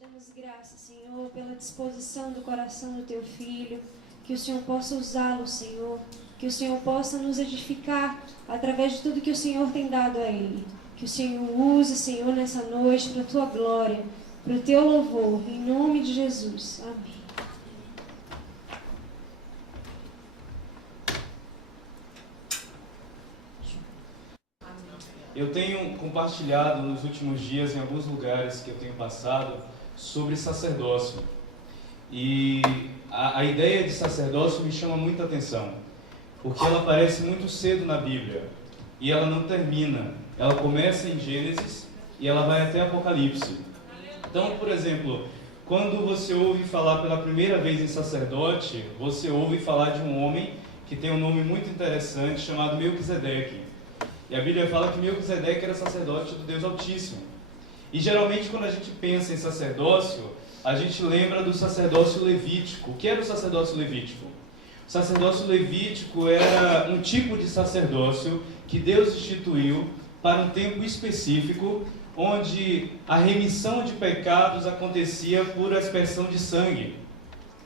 damos graças, Senhor, pela disposição do coração do Teu Filho, que o Senhor possa usá-lo, Senhor, que o Senhor possa nos edificar através de tudo que o Senhor tem dado a Ele. Que o Senhor use, Senhor, nessa noite para a Tua glória, para o Teu louvor, em nome de Jesus. Amém. Eu tenho compartilhado nos últimos dias, em alguns lugares que eu tenho passado, sobre sacerdócio. E a ideia de sacerdócio me chama muita atenção, porque ela aparece muito cedo na Bíblia e ela não termina. Ela começa em Gênesis e ela vai até Apocalipse. Então, por exemplo, quando você ouve falar pela primeira vez em sacerdote, você ouve falar de um homem que tem um nome muito interessante chamado Melquisedeque. E a Bíblia fala que Melquisedeque era sacerdote do Deus Altíssimo. E geralmente quando a gente pensa em sacerdócio, a gente lembra do sacerdócio levítico. O que era o sacerdócio levítico? O sacerdócio levítico era um tipo de sacerdócio que Deus instituiu para um tempo específico, onde a remissão de pecados acontecia por aspersão de sangue.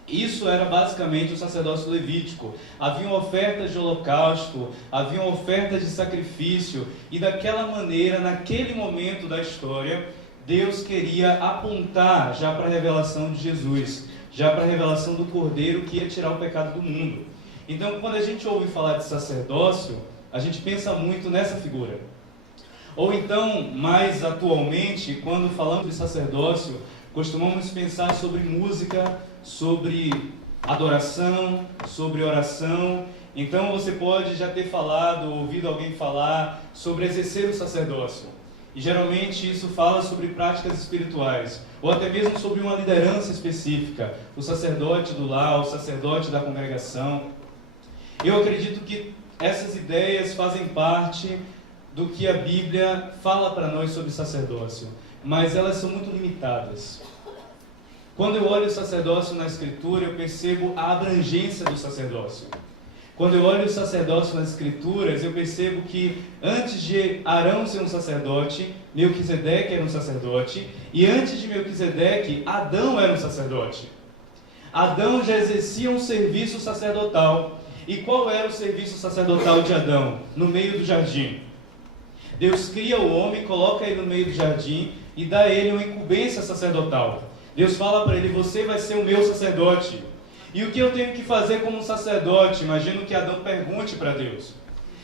Isso era basicamente o sacerdócio levítico. Haviam ofertas de holocausto, haviam ofertas de sacrifício, e daquela maneira, naquele momento da história, Deus queria apontar já para a revelação de Jesus, já para a revelação do Cordeiro que ia tirar o pecado do mundo. Então, quando a gente ouve falar de sacerdócio, a gente pensa muito nessa figura. Ou então, mais atualmente, quando falamos de sacerdócio, costumamos pensar sobre música, sobre adoração, sobre oração. Então você pode já ter ouvido alguém falar sobre exercer o sacerdócio. E geralmente isso fala sobre práticas espirituais, ou até mesmo sobre uma liderança específica, o sacerdote do lar, o sacerdote da congregação. Eu acredito que essas ideias fazem parte do que a Bíblia fala para nós sobre sacerdócio, mas elas são muito limitadas. Quando eu olho o sacerdócio na Escritura, eu percebo a abrangência do sacerdócio. Quando eu olho o sacerdócio nas Escrituras, eu percebo que antes de Arão ser um sacerdote, Melquisedeque era um sacerdote, e antes de Melquisedeque, Adão era um sacerdote. Adão já exercia um serviço sacerdotal. E qual era o serviço sacerdotal de Adão? No meio do jardim. Deus cria o homem, coloca ele no meio do jardim e dá a ele uma incumbência sacerdotal. Deus fala para ele: você vai ser o meu sacerdote. E o que eu tenho que fazer como um sacerdote? Imagino que Adão pergunte para Deus.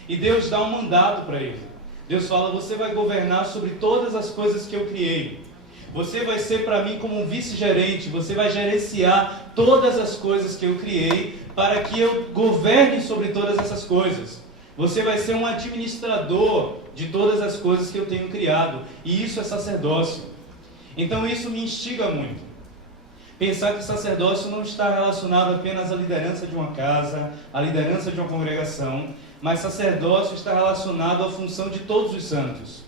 E Deus dá um mandato para ele. Deus fala: você vai governar sobre todas as coisas que eu criei. Você vai ser para mim como um vice-gerente. Você vai gerenciar todas as coisas que eu criei para que eu governe sobre todas essas coisas. Você vai ser um administrador de todas as coisas que eu tenho criado. E isso é sacerdócio. Então isso me instiga muito. Pensar que sacerdócio não está relacionado apenas à liderança de uma casa, à liderança de uma congregação, mas sacerdócio está relacionado à função de todos os santos.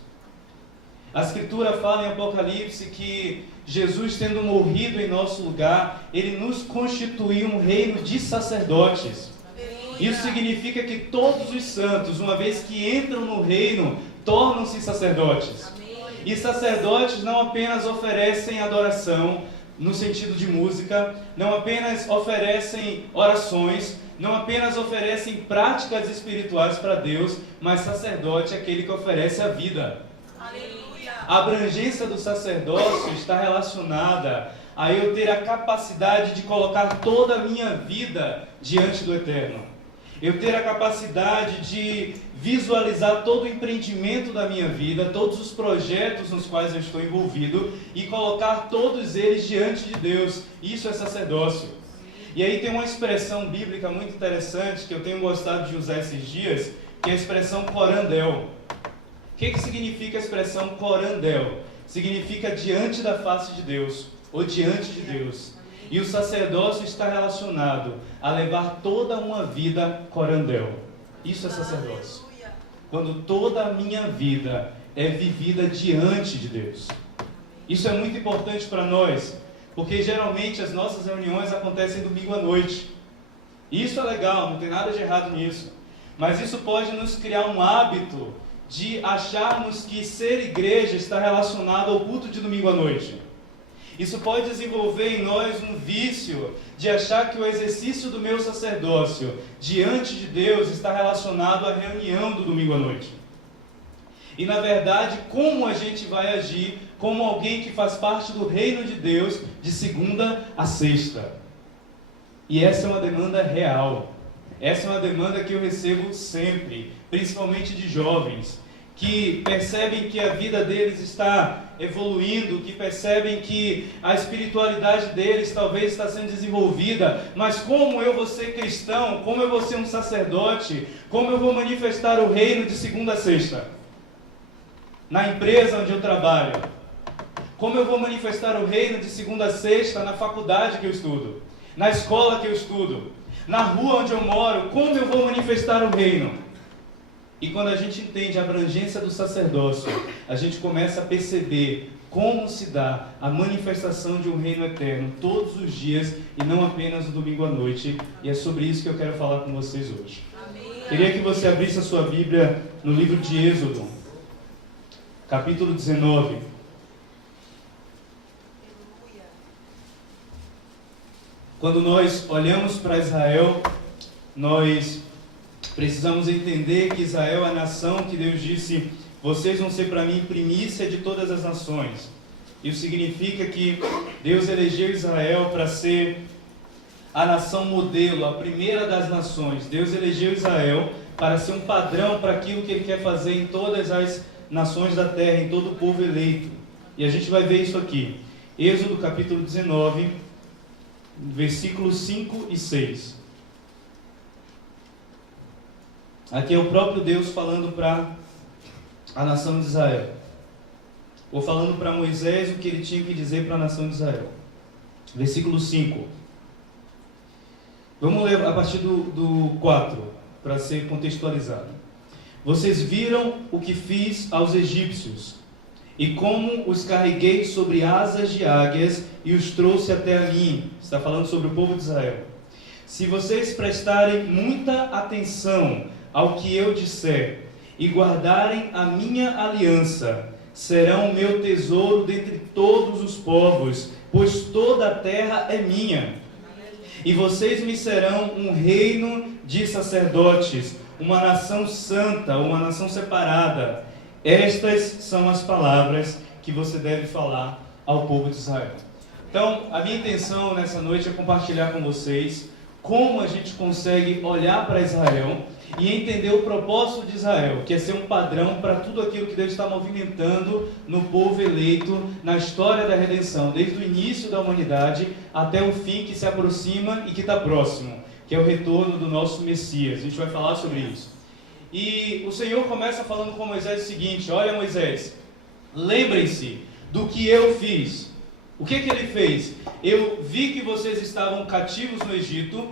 A Escritura fala em Apocalipse que Jesus, tendo morrido em nosso lugar, Ele nos constituiu um reino de sacerdotes. Isso significa que todos os santos, uma vez que entram no reino, tornam-se sacerdotes. E sacerdotes não apenas oferecem adoração, no sentido de música, não apenas oferecem orações, não apenas oferecem práticas espirituais para Deus, mas sacerdote é aquele que oferece a vida. Aleluia. A abrangência do sacerdócio está relacionada a eu ter a capacidade de colocar toda a minha vida diante do Eterno. Eu ter a capacidade de visualizar todo o empreendimento da minha vida, todos os projetos nos quais eu estou envolvido e colocar todos eles diante de Deus. Isso é sacerdócio. E aí tem uma expressão bíblica muito interessante que eu tenho gostado de usar esses dias, que é a expressão corandel. O que significa a expressão corandel? Significa diante da face de Deus, ou diante de Deus. E o sacerdócio está relacionado a levar toda uma vida corandel. Isso é sacerdócio. Quando toda a minha vida é vivida diante de Deus. Isso é muito importante para nós, porque geralmente as nossas reuniões acontecem domingo à noite. Isso é legal, não tem nada de errado nisso. Mas isso pode nos criar um hábito de acharmos que ser igreja está relacionado ao culto de domingo à noite. Isso pode desenvolver em nós um vício de achar que o exercício do meu sacerdócio diante de Deus está relacionado à reunião do domingo à noite. E na verdade, como a gente vai agir como alguém que faz parte do reino de Deus de segunda a sexta. E essa é uma demanda real. Essa é uma demanda que eu recebo sempre, principalmente de jovens, que percebem que a vida deles está evoluindo, que percebem que a espiritualidade deles talvez está sendo desenvolvida, mas como eu vou ser cristão, como eu vou ser um sacerdote, como eu vou manifestar o reino de segunda a sexta? Na empresa onde eu trabalho, como eu vou manifestar o reino de segunda a sexta na faculdade que eu estudo, na escola que eu estudo, na rua onde eu moro, como eu vou manifestar o reino? E quando a gente entende a abrangência do sacerdócio, a gente começa a perceber como se dá a manifestação de um reino eterno todos os dias e não apenas no domingo à noite. E é sobre isso que eu quero falar com vocês hoje. Amém. Queria que você abrisse a sua Bíblia no livro de Êxodo, capítulo 19. Quando nós olhamos para Israel, nós precisamos entender que Israel é a nação que Deus disse: vocês vão ser para mim primícia de todas as nações. Isso significa que Deus elegeu Israel para ser a nação modelo, a primeira das nações. Deus elegeu Israel para ser um padrão para aquilo que Ele quer fazer em todas as nações da terra, em todo o povo eleito. E a gente vai ver isso aqui. Êxodo capítulo 19, versículos 5 e 6. Aqui é o próprio Deus falando para a nação de Israel. Ou falando para Moisés o que ele tinha que dizer para a nação de Israel. Versículo 5. Vamos ler a partir do 4, para ser contextualizado. Vocês viram o que fiz aos egípcios, e como os carreguei sobre asas de águias e os trouxe até a mim. Está falando sobre o povo de Israel. Se vocês prestarem muita atenção ao que eu disser e guardarem a minha aliança, serão o meu tesouro dentre todos os povos, pois toda a terra é minha. E vocês me serão um reino de sacerdotes, uma nação santa, uma nação separada. Estas são as palavras que você deve falar ao povo de Israel. Então, a minha intenção nessa noite é compartilhar com vocês como a gente consegue olhar para Israel e entender o propósito de Israel, que é ser um padrão para tudo aquilo que Deus está movimentando no povo eleito, na história da redenção, desde o início da humanidade até o fim que se aproxima e que está próximo, que é o retorno do nosso Messias. A gente vai falar sobre isso. E o Senhor começa falando com Moisés o seguinte: olha, Moisés, lembrem-se do que eu fiz. O que ele fez? Eu vi que vocês estavam cativos no Egito,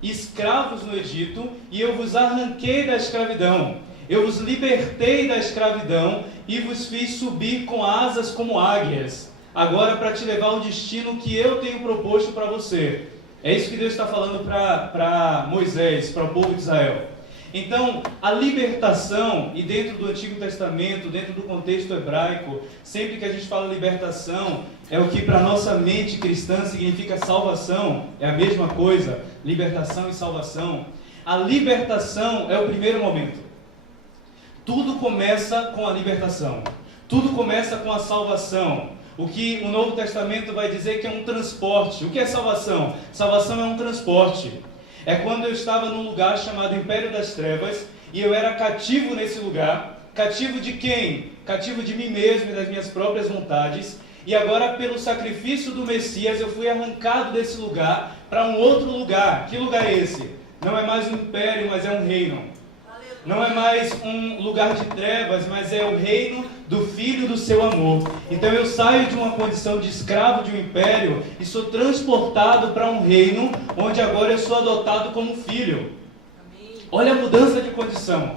escravos no Egito, e eu vos arranquei da escravidão. Eu vos libertei da escravidão e vos fiz subir com asas como águias, agora para te levar ao destino que eu tenho proposto para você. É isso que Deus está falando para Moisés, para o povo de Israel. Então, a libertação, e dentro do Antigo Testamento, dentro do contexto hebraico, sempre que a gente fala libertação, é o que para a nossa mente cristã significa salvação, é a mesma coisa, libertação e salvação. A libertação é o primeiro momento. Tudo começa com a libertação, tudo começa com a salvação. O que o Novo Testamento vai dizer que é um transporte. O que é salvação? Salvação é um transporte. É quando eu estava num lugar chamado Império das Trevas e eu era cativo nesse lugar. Cativo de quem? Cativo de mim mesmo e das minhas próprias vontades. E agora, pelo sacrifício do Messias, eu fui arrancado desse lugar para um outro lugar. Que lugar é esse? Não é mais um império, mas é um reino. Não é mais um lugar de trevas, mas é o reino do Filho do seu amor. Então eu saio de uma condição de escravo de um império e sou transportado para um reino onde agora eu sou adotado como filho. Olha a mudança de condição.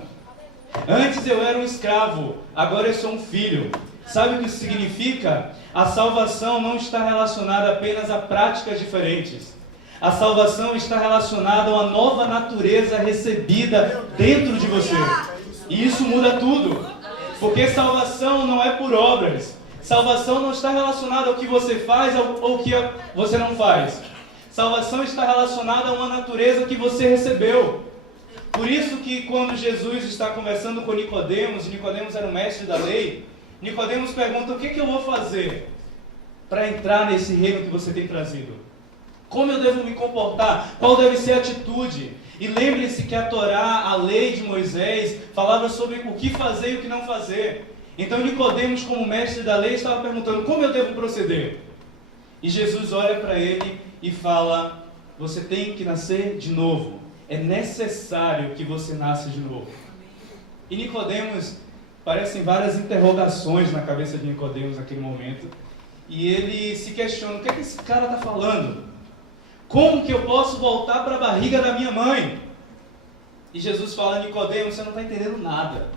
Antes eu era um escravo, agora eu sou um filho. Sabe o que isso significa? A salvação não está relacionada apenas a práticas diferentes. A salvação está relacionada a uma nova natureza recebida dentro de você. E isso muda tudo. Porque salvação não é por obras. Salvação não está relacionada ao que você faz ou ao que você não faz. Salvação está relacionada a uma natureza que você recebeu. Por isso que quando Jesus está conversando com Nicodemos, Nicodemos era o mestre da lei, Nicodemos pergunta: o que eu vou fazer para entrar nesse reino que você tem trazido? Como eu devo me comportar? Qual deve ser a atitude? E lembre-se que a Torá, a lei de Moisés, falava sobre o que fazer e o que não fazer. Então Nicodemos, como mestre da lei, estava perguntando: como eu devo proceder? E Jesus olha para ele e fala: você tem que nascer de novo. É necessário que você nasça de novo. E Nicodemos, parecem várias interrogações na cabeça de Nicodemos naquele momento. E ele se questiona: o que é que esse cara está falando? Como que eu posso voltar para a barriga da minha mãe? E Jesus fala: Nicodemos, você não está entendendo nada.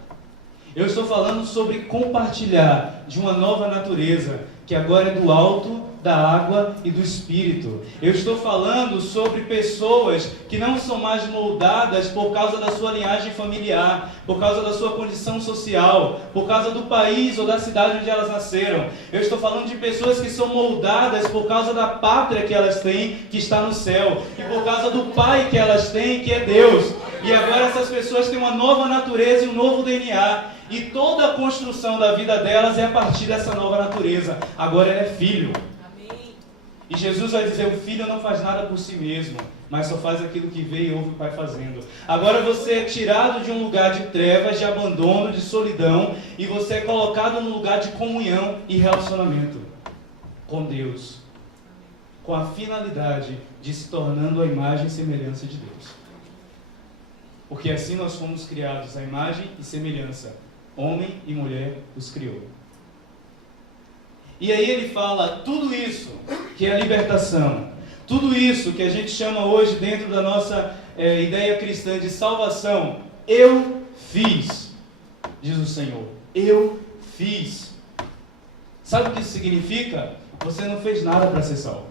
Eu estou falando sobre compartilhar de uma nova natureza, que agora é do alto, da água e do Espírito. Eu estou falando sobre pessoas que não são mais moldadas por causa da sua linhagem familiar, por causa da sua condição social, por causa do país ou da cidade onde elas nasceram. Eu estou falando de pessoas que são moldadas por causa da pátria que elas têm, que está no céu, e por causa do Pai que elas têm, que é Deus. E agora essas pessoas têm uma nova natureza e um novo DNA. E toda a construção da vida delas é a partir dessa nova natureza. Agora ela é filho. E Jesus vai dizer: o filho não faz nada por si mesmo, mas só faz aquilo que vê e ouve o Pai fazendo. Agora você é tirado de um lugar de trevas, de abandono, de solidão, e você é colocado num lugar de comunhão e relacionamento com Deus, com a finalidade de se tornando a imagem e semelhança de Deus. Porque assim nós fomos criados, a imagem e semelhança. Homem e mulher os criou. E aí ele fala: tudo isso que é a libertação, tudo isso que a gente chama hoje dentro da nossa ideia cristã de salvação, eu fiz, diz o Senhor. Eu fiz. Sabe o que isso significa? Você não fez nada para ser salvo.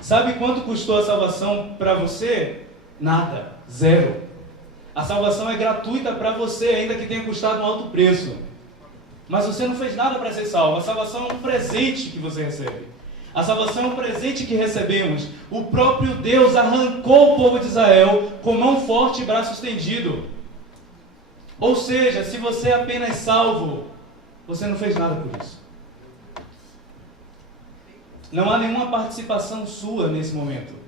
Sabe quanto custou a salvação para você? Nada, zero. A salvação é gratuita para você, ainda que tenha custado um alto preço. Mas você não fez nada para ser salvo. A salvação é um presente que você recebe. A salvação é um presente que recebemos. O próprio Deus arrancou o povo de Israel com mão forte e braço estendido. Ou seja, se você é apenas salvo, você não fez nada por isso. Não há nenhuma participação sua nesse momento.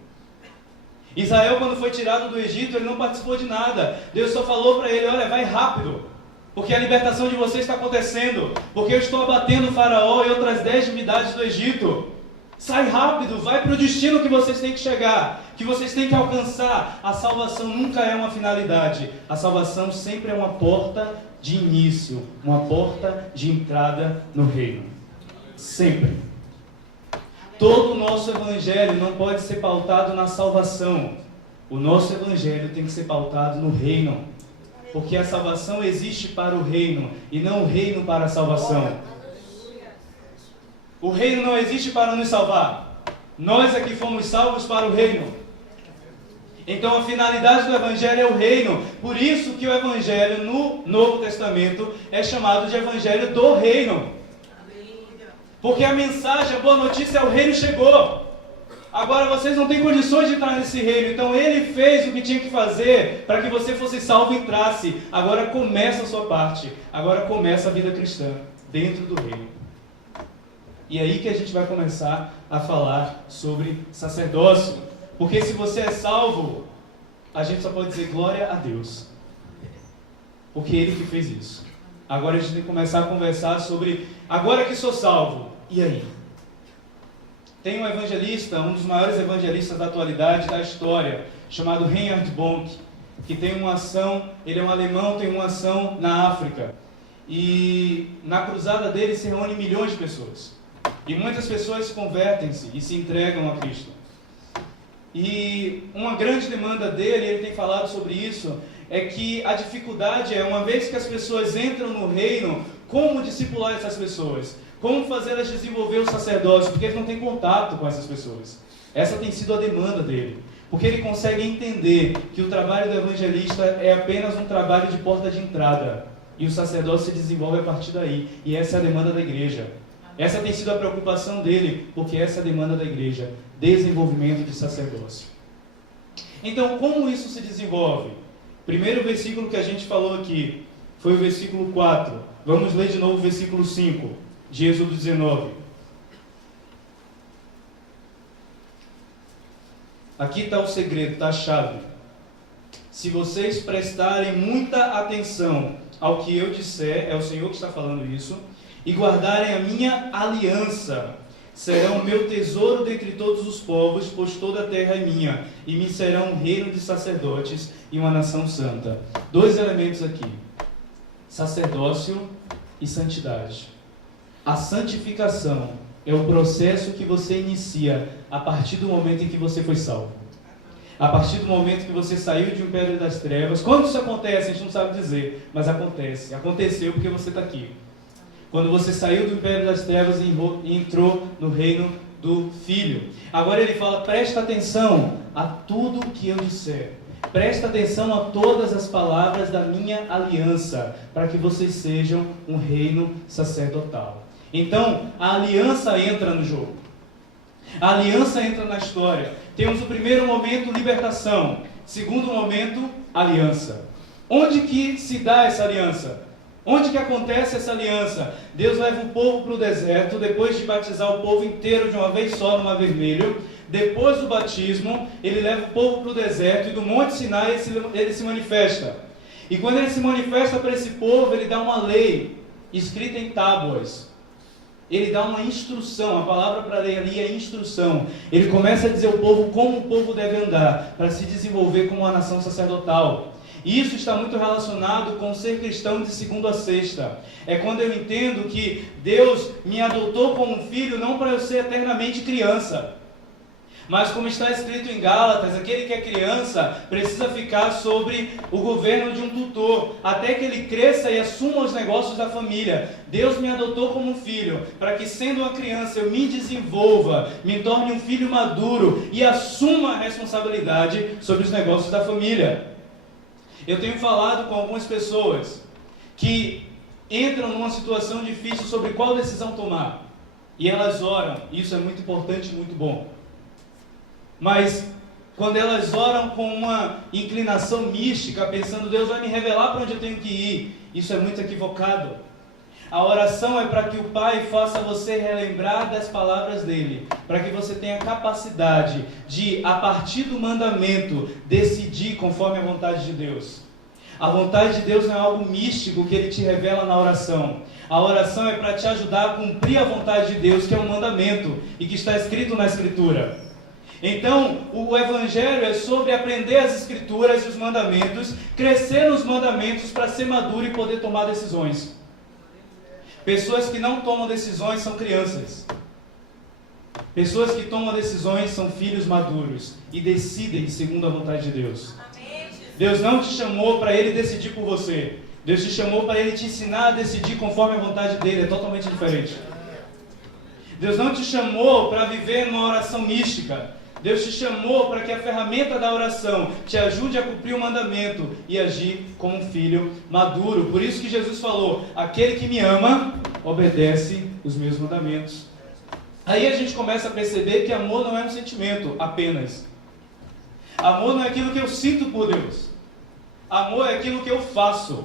Israel, quando foi tirado do Egito, ele não participou de nada. Deus só falou para ele: olha, vai rápido, porque a libertação de você está acontecendo, porque eu estou abatendo o faraó e outras 10 divindades do Egito. Sai rápido, vai para o destino que vocês têm que chegar, que vocês têm que alcançar. A salvação nunca é uma finalidade. A salvação sempre é uma porta de início, uma porta de entrada no reino. Sempre. Todo o nosso evangelho não pode ser pautado na salvação. O nosso evangelho tem que ser pautado no reino. Porque a salvação existe para o reino e não o reino para a salvação. O reino não existe para nos salvar. Nós é que fomos salvos para o reino. Então a finalidade do evangelho é o reino. Por isso que o evangelho no Novo Testamento é chamado de evangelho do reino. Porque a mensagem, a boa notícia é: o reino chegou. Agora vocês não têm condições de entrar nesse reino. Então ele fez o que tinha que fazer para que você fosse salvo e entrasse. Agora começa a sua parte. Agora começa a vida cristã dentro do reino. E é aí que a gente vai começar a falar sobre sacerdócio. Porque se você é salvo, a gente só pode dizer glória a Deus. Porque ele que fez isso. Agora a gente tem que começar a conversar sobre: agora que sou salvo, e aí? Tem um evangelista, um dos maiores evangelistas da atualidade, da história, chamado Reinhard Bonk, que tem uma ação, ele é um alemão, tem uma ação na África. E na cruzada dele se reúnem milhões de pessoas. E muitas pessoas convertem-se e se entregam a Cristo. E uma grande demanda dele, ele tem falado sobre isso, é que a dificuldade é, uma vez que as pessoas entram no reino, como discipular essas pessoas? Como fazê-las desenvolver o sacerdócio? Porque ele não tem contato com essas pessoas. Essa tem sido a demanda dele. Porque ele consegue entender que o trabalho do evangelista é apenas um trabalho de porta de entrada. E o sacerdócio se desenvolve a partir daí. E essa é a demanda da igreja. Essa tem sido a preocupação dele, porque essa é a demanda da igreja. Desenvolvimento de sacerdócio. Então, como isso se desenvolve? Primeiro versículo que a gente falou aqui foi o versículo 4. Vamos ler de novo o versículo 5 de Êxodo 19. Aqui está o segredo, está a chave. Se vocês prestarem muita atenção ao que eu disser, é o Senhor que está falando isso, e guardarem a minha aliança, serão meu tesouro dentre todos os povos, pois toda a terra é minha, e me serão um reino de sacerdotes e uma nação santa. 2 elementos aqui: sacerdócio e santidade. A santificação é o processo que você inicia a partir do momento em que você foi salvo. A partir do momento que você saiu de um império das trevas. Quando isso acontece, a gente não sabe dizer, mas acontece. Aconteceu porque você está aqui. Quando você saiu do império das trevas e entrou no reino do Filho. Agora ele fala: presta atenção a tudo que eu disser. Presta atenção a todas as palavras da minha aliança, para que vocês sejam um reino sacerdotal. Então, a aliança entra no jogo. A aliança entra na história. Temos o primeiro momento, libertação. Segundo momento, aliança. Onde que se dá essa aliança? Onde que acontece essa aliança? Deus leva o povo para o deserto, depois de batizar o povo inteiro de uma vez só no Mar Vermelho. Depois do batismo, ele leva o povo para o deserto e do Monte Sinai ele se manifesta. E quando ele se manifesta para esse povo, ele dá uma lei escrita em tábuas. Ele dá uma instrução, a palavra para lei ali é instrução. Ele começa a dizer ao povo como o povo deve andar para se desenvolver como uma nação sacerdotal. E isso está muito relacionado com ser cristão de segunda a sexta. É quando eu entendo que Deus me adotou como um filho não para eu ser eternamente criança. Mas como está escrito em Gálatas, aquele que é criança precisa ficar sobre o governo de um tutor, até que ele cresça e assuma os negócios da família. Deus me adotou como um filho, para que sendo uma criança eu me desenvolva, me torne um filho maduro e assuma a responsabilidade sobre os negócios da família. Eu tenho falado com algumas pessoas que entram numa situação difícil sobre qual decisão tomar. E elas oram, isso é muito importante e muito bom. Mas quando elas oram com uma inclinação mística, pensando: Deus vai me revelar para onde eu tenho que ir, isso é muito equivocado. A oração é para que o Pai faça você relembrar das palavras dele, para que você tenha capacidade de, a partir do mandamento, decidir conforme a vontade de Deus. A vontade de Deus não é algo místico que ele te revela na oração. A oração é para te ajudar a cumprir a vontade de Deus, que é um mandamento e que está escrito na Escritura. Então, o Evangelho é sobre aprender as Escrituras e os mandamentos, crescer nos mandamentos para ser maduro e poder tomar decisões. Pessoas que não tomam decisões são crianças. Pessoas que tomam decisões são filhos maduros e decidem segundo a vontade de Deus. Deus não te chamou para Ele decidir por você. Deus te chamou para Ele te ensinar a decidir conforme a vontade dEle. É totalmente diferente. Deus não te chamou para viver numa oração mística. Deus te chamou para que a ferramenta da oração te ajude a cumprir o mandamento e agir como um filho maduro. Por isso que Jesus falou: aquele que me ama, obedece os meus mandamentos. Aí a gente começa a perceber que amor não é um sentimento apenas. Amor não é aquilo que eu sinto por Deus. Amor é aquilo que eu faço.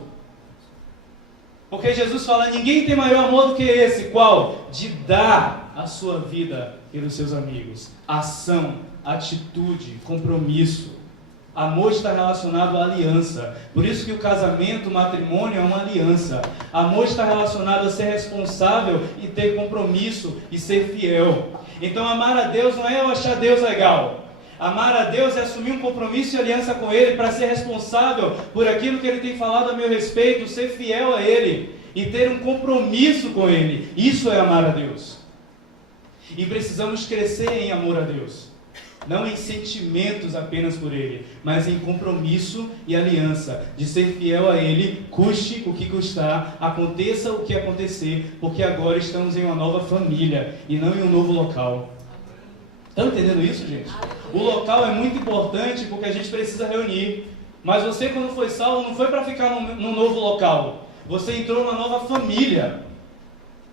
Porque Jesus fala: ninguém tem maior amor do que esse. Qual? De dar a sua vida pelos seus amigos. Ação, atitude, compromisso. Amor está relacionado à aliança. Por isso que o casamento, o matrimônio é uma aliança. Amor está relacionado a ser responsável e ter compromisso e ser fiel. Então amar a Deus não é eu achar Deus legal. Amar a Deus é assumir um compromisso e aliança com Ele para ser responsável por aquilo que Ele tem falado a meu respeito, ser fiel a Ele e ter um compromisso com Ele. Isso é amar a Deus. E precisamos crescer em amor a Deus. Não em sentimentos apenas por Ele, mas em compromisso e aliança, de ser fiel a Ele, custe o que custar, aconteça o que acontecer, porque agora estamos em uma nova família e não em um novo local. Estão entendendo isso, gente? O local é muito importante porque a gente precisa reunir, mas você, quando foi salvo, não foi para ficar num novo local. você entrou numa nova família.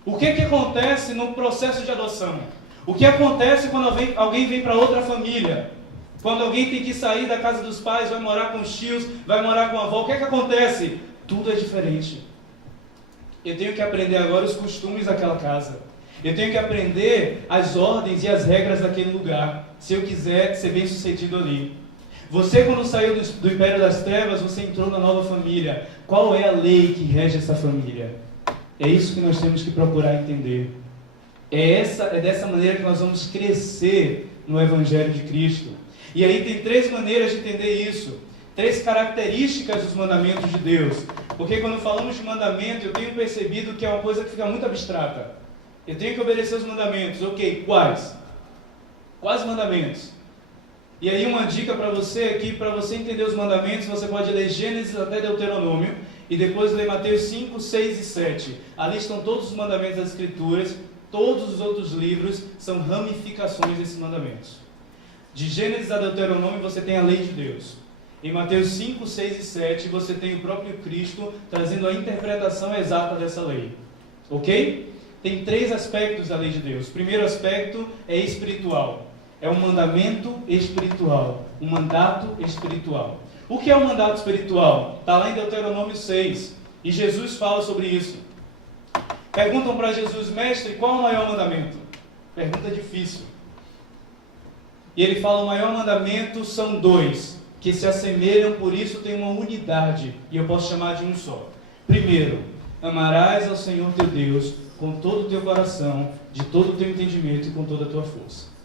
O que acontece no processo de adoção? O que acontece quando alguém vem para outra família? Quando alguém tem que sair da casa dos pais, vai morar com os tios, vai morar com a avó, o que acontece? Tudo é diferente. Eu tenho que aprender agora os costumes daquela casa. Eu tenho que aprender as ordens e as regras daquele lugar, se eu quiser ser bem sucedido ali. Você, quando saiu do Império das Trevas, você entrou na nova família. Qual é a lei que rege essa família? É isso que nós temos que procurar entender. É dessa maneira que nós vamos crescer no Evangelho de Cristo. E aí tem 3 maneiras de entender isso. 3 características dos mandamentos de Deus. Porque quando falamos de mandamento, eu tenho percebido que é uma coisa que fica muito abstrata. Eu tenho que obedecer os mandamentos. Ok, quais? Quais mandamentos? E aí uma dica para você aqui, para você entender os mandamentos, você pode ler Gênesis até Deuteronômio, e depois ler Mateus 5, 6 e 7. Ali estão todos os mandamentos das Escrituras, todos os outros livros são ramificações desses mandamentos. De Gênesis a Deuteronômio você tem a lei de Deus. Em Mateus 5, 6 e 7 você tem o próprio Cristo trazendo a interpretação exata dessa lei. Ok? Tem 3 aspectos da lei de Deus. O primeiro aspecto é espiritual. É um mandamento espiritual. Um mandato espiritual. O que é um mandato espiritual? Está lá em Deuteronômio 6. E Jesus fala sobre isso. Perguntam para Jesus: mestre, qual é o maior mandamento? Pergunta difícil. E ele fala: o maior mandamento são 2, que se assemelham, por isso tem uma unidade. E eu posso chamar de um só. Primeiro, amarás ao Senhor teu Deus com todo o teu coração, de todo o teu entendimento e com toda a tua força.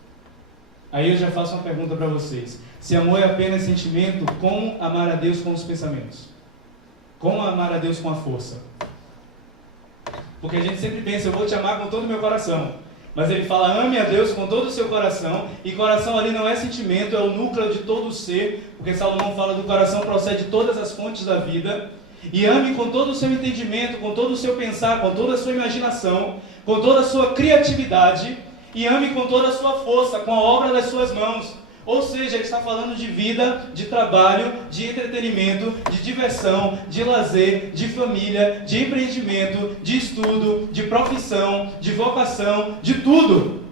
Aí eu já faço uma pergunta para vocês. Se amor é apenas sentimento, como amar a Deus com os pensamentos? Como amar a Deus com a força? Porque a gente sempre pensa: eu vou te amar com todo o meu coração. Mas ele fala: ame a Deus com todo o seu coração. E coração ali não é sentimento, é o núcleo de todo o ser. Porque Salomão fala: do coração procede todas as fontes da vida. E ame com todo o seu entendimento, com todo o seu pensar, com toda a sua imaginação, com toda a sua criatividade. E ame com toda a sua força, com a obra das suas mãos. Ou seja, ele está falando de vida, de trabalho, de entretenimento, de diversão, de lazer, de família, de empreendimento, de estudo, de profissão, de vocação, de tudo.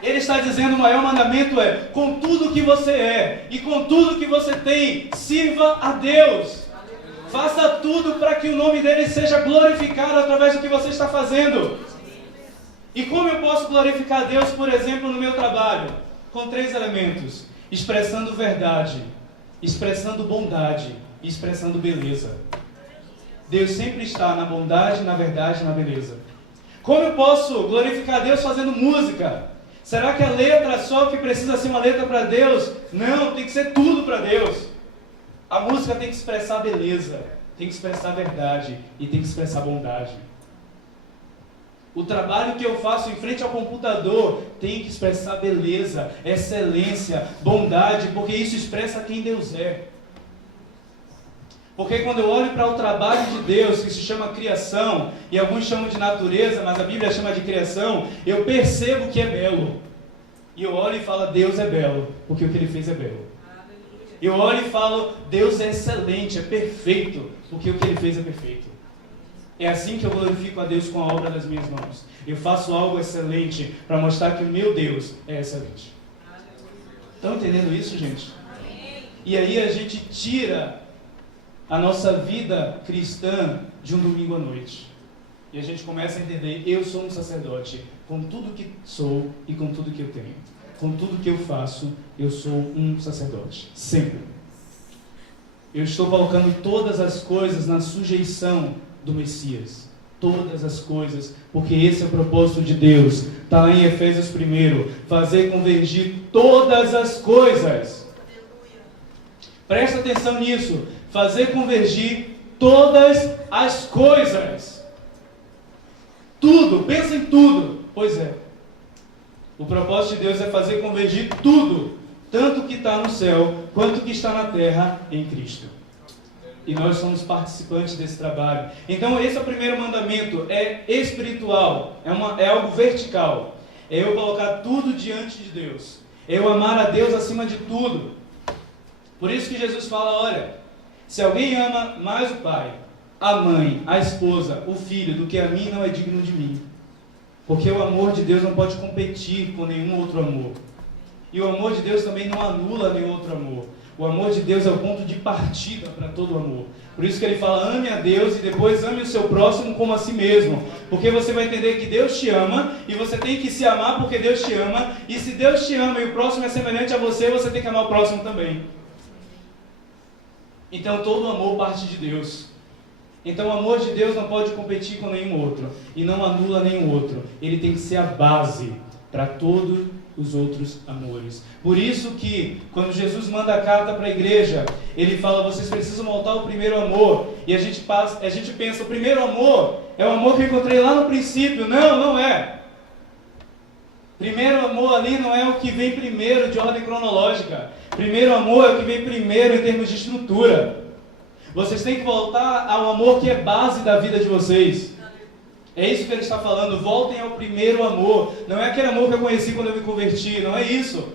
Ele está dizendo: o maior mandamento é: com tudo que você é e com tudo que você tem, sirva a Deus. Faça tudo para que o nome dele seja glorificado através do que você está fazendo. E como eu posso glorificar a Deus, por exemplo, no meu trabalho? Com 3 elementos: expressando verdade, expressando bondade e expressando beleza. Deus sempre está na bondade, na verdade e na beleza. Como eu posso glorificar a Deus fazendo música? Será que a letra só que precisa ser uma letra para Deus? Não, tem que ser tudo para Deus. A música tem que expressar beleza, tem que expressar verdade e tem que expressar bondade. O trabalho que eu faço em frente ao computador tem que expressar beleza, excelência, bondade, porque isso expressa quem Deus é. Porque quando eu olho para o trabalho de Deus, que se chama criação, e alguns chamam de natureza, mas a Bíblia chama de criação, eu percebo que é belo. E eu olho e falo: Deus é belo, porque o que Ele fez é belo. Eu olho e falo: Deus é excelente, é perfeito, porque o que Ele fez é perfeito. É assim que eu glorifico a Deus com a obra das minhas mãos. Eu faço algo excelente para mostrar que o meu Deus é excelente. Estão entendendo isso, gente? E aí a gente tira a nossa vida cristã de um domingo à noite. E a gente começa a entender: eu sou um sacerdote com tudo que sou e com tudo que eu tenho. Com tudo que eu faço, eu sou um sacerdote. Sempre. Eu estou colocando todas as coisas na sujeição do Messias. Todas as coisas, porque esse é o propósito de Deus. Está lá em Efésios 1, fazer convergir todas as coisas. Presta atenção nisso. Fazer convergir todas as coisas. Tudo, pensa em tudo. Pois é. O propósito de Deus é fazer convergir tudo, tanto que está no céu, quanto que está na terra, em Cristo. E nós somos participantes desse trabalho. Então esse é o primeiro mandamento, é espiritual, é algo vertical. É eu colocar tudo diante de Deus. É eu amar a Deus acima de tudo. Por isso que Jesus fala: olha, se alguém ama mais o Pai, a mãe, a esposa, o filho, do que a mim não é digno de mim. Porque o amor de Deus não pode competir com nenhum outro amor. E o amor de Deus também não anula nenhum outro amor. O amor de Deus é o ponto de partida para todo amor. Por isso que ele fala, ame a Deus e depois ame o seu próximo como a si mesmo. Porque você vai entender que Deus te ama e você tem que se amar porque Deus te ama. E se Deus te ama e o próximo é semelhante a você, você tem que amar o próximo também. Então todo amor parte de Deus. Então o amor de Deus não pode competir com nenhum outro. E não anula nenhum outro. Ele tem que ser a base para todos os outros amores. Por isso que, quando Jesus manda a carta para a igreja, ele fala, vocês precisam voltar ao primeiro amor. E a gente pensa, o primeiro amor é o amor que eu encontrei lá no princípio. Não, não é. Primeiro amor ali não é o que vem primeiro de ordem cronológica. Primeiro amor é o que vem primeiro em termos de estrutura. Vocês têm que voltar ao amor que é base da vida de vocês. É isso que ele está falando, voltem ao primeiro amor. Não é aquele amor que eu conheci quando eu me converti, não é isso.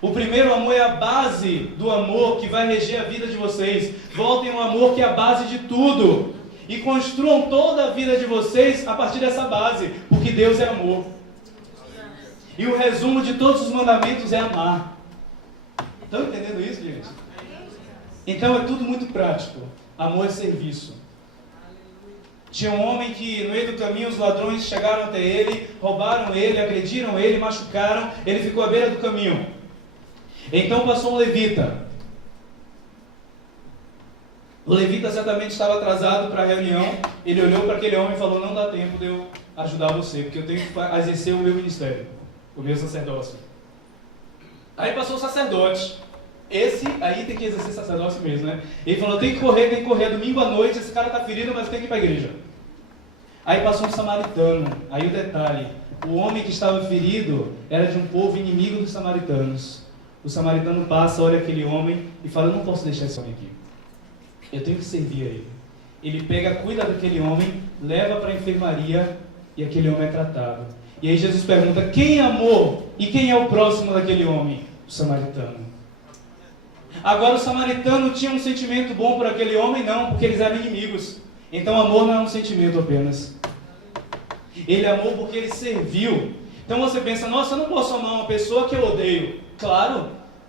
O primeiro amor é a base do amor que vai reger a vida de vocês. Voltem ao amor que é a base de tudo. E construam toda a vida de vocês a partir dessa base, porque Deus é amor. E o resumo de todos os mandamentos é amar. Estão entendendo isso, gente? Então é tudo muito prático. Amor é serviço. Tinha um homem que no meio do caminho os ladrões chegaram até ele, roubaram ele, agrediram ele, machucaram, ele ficou à beira do caminho. Então passou um levita. O levita certamente estava atrasado para a reunião, ele olhou para aquele homem e falou, não dá tempo de eu ajudar você, porque eu tenho que exercer o meu ministério, o meu sacerdócio. Aí passou o sacerdote. Esse aí tem que exercer sacerdócio mesmo, né? Ele falou, tem que correr, domingo à noite, esse cara está ferido, mas tem que ir para a igreja. Aí passou um samaritano, aí o detalhe, o homem que estava ferido era de um povo inimigo dos samaritanos. O samaritano passa, olha aquele homem e fala, eu não posso deixar esse homem aqui, eu tenho que servir a ele. Ele pega, cuida daquele homem, leva para a enfermaria e aquele homem é tratado. E aí Jesus pergunta, quem amou e quem é o próximo daquele homem? O samaritano. Agora o samaritano tinha um sentimento bom por aquele homem? Não, porque eles eram inimigos. Então amor não é um sentimento apenas. Ele amou porque ele serviu. Então você pensa, nossa, eu não posso amar uma pessoa que eu odeio. Claro,